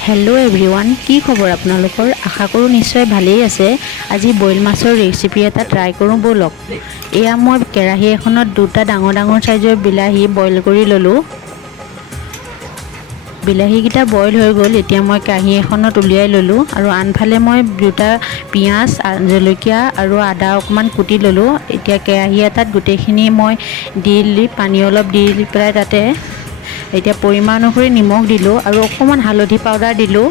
Hello everyone की खबर आपनालोकर आशा करूँ निश्चय भालेই আছে। আজি বইল মাছৰ ৰেচিপি এটা ট্ৰাই কৰোঁ বলক। এয়া মই কেৰাহী এখনত দুটা ডাঙৰ ডাঙৰ সাইজৰ বিলাহী বইল কৰি ললো। বিলাহীকেইটা বইল হৈ গ'ল। এতিয়া মই কাঁহী এখনত উলিয়াই ললো আৰু আনফালে মই দুটা পিঁয়াজ জলকীয়া আৰু আদা অকমান কুটি ললো। এতিয়া কেৰাহী এটাত গোটেইখিনি মই দি পানী অলপ দি পেলাই তাতে এতিয়া পৰিমাণ অনুসৰি নিমখ দিলো আৰু অকমান হালধি পাউডাৰ দিলো।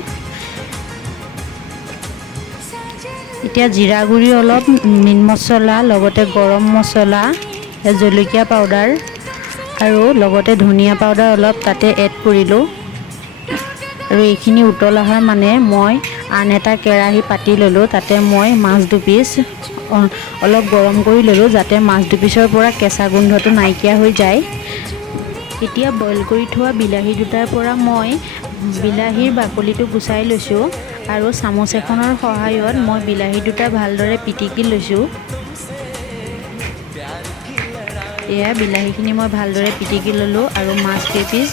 এতিয়া জিৰা গুড়ি অলপ, মিট মছলা, লগতে গৰম মছলা, জলকীয়া পাউডাৰ আৰু লগতে ধনিয়া পাউডাৰ অলপ তাতে এড কৰিলো। আৰু এইখিনি উতল অহাৰ মানে মই আন এটা কেৰাহী পাতি ললো। তাতে মই মাছ দুপিচ অলপ গৰম কৰি ললো যাতে মাছ দুপিচৰ পৰা কেঁচা গোন্ধটো নাইকিয়া হৈ যায়। এতিয়া বইল কৰি থোৱা বিলাহী দুটাৰ পৰা মই বিলাহীৰ বাকলিটো গুচাই লৈছোঁ আৰু চামুচ এখনৰ সহায়ত মই বিলাহী দুটা ভালদৰে পিটিকি লৈছোঁ। এয়া বিলাহীখিনি মই ভালদৰে পিটিকি ল'লোঁ আৰু মাছ কেইপিচ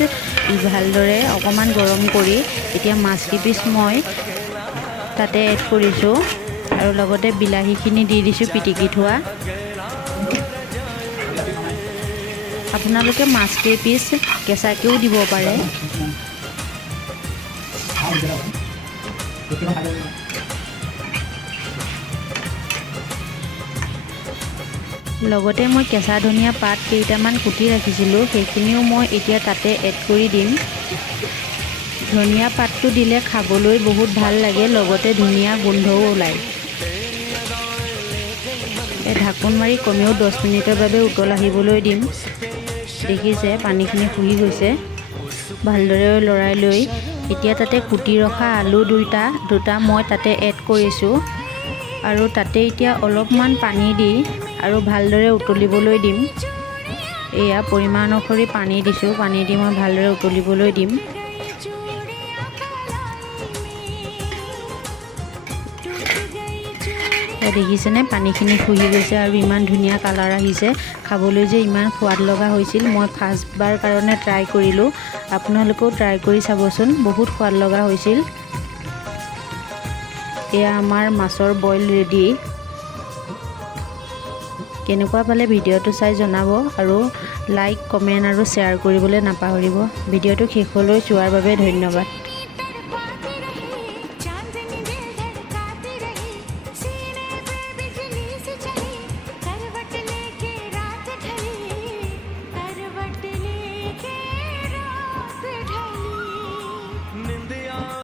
ভালদৰে অকণমান গৰম কৰি এতিয়া মাছ কেইপিচ মই তাতে এড কৰিছোঁ আৰু লগতে বিলাহীখিনি দি দিছোঁ পিটিকি থোৱা। আপোনালোকে মাছ কেইপিচ কেঁচাকেও দিব পাৰে। লগতে মই কেঁচা ধনিয়া পাত কেইটামান কুটি ৰাখিছিলোঁ, সেইখিনিও মই এতিয়া তাতে এড কৰি দিম। ধনিয়া পাতটো দিলে খাবলৈ বহুত ভাল লাগে, লগতে ধুনীয়া গোন্ধও ওলায়। ঢাকোন মাৰি কমেও 10 মিনিটৰ বাবে উতল আহিবলৈ দিম। দেখিছে পানীখিনি শুহি গৈছে। ভালদৰে লৰাই লৈ এতিয়া তাতে কুটি ৰখা আলু দুটা মই তাতে এড কৰিছোঁ আৰু তাতে এতিয়া অলপমান পানী দি আৰু ভালদৰে উতলিবলৈ দিম। এয়া পৰিমাণ অনুসৰি পানী দিছোঁ, পানী দি মই ভালদৰে উতলিবলৈ দিম। দেখিছেনে পানীখিনি শুহি গৈছে আৰু ইমান ধুনীয়া কালাৰ আহিছে। খাবলৈ যে ইমান সোৱাদ লগা হৈছিল। মই ফাৰ্ষ্টবাৰ কাৰণে ট্ৰাই কৰিলোঁ, আপোনালোকেও ট্ৰাই কৰি চাবচোন, বহুত সোৱাদ লগা হৈছিল। এয়া আমাৰ মাছৰ বইল ৰেডি। কেনেকুৱা পালে ভিডিঅ'টো চাই জনাব আৰু লাইক, কমেণ্ট আৰু শ্বেয়াৰ কৰিবলৈ নাপাহৰিব। ভিডিঅ'টো শেষলৈ চোৱাৰ বাবে ধন্যবাদ।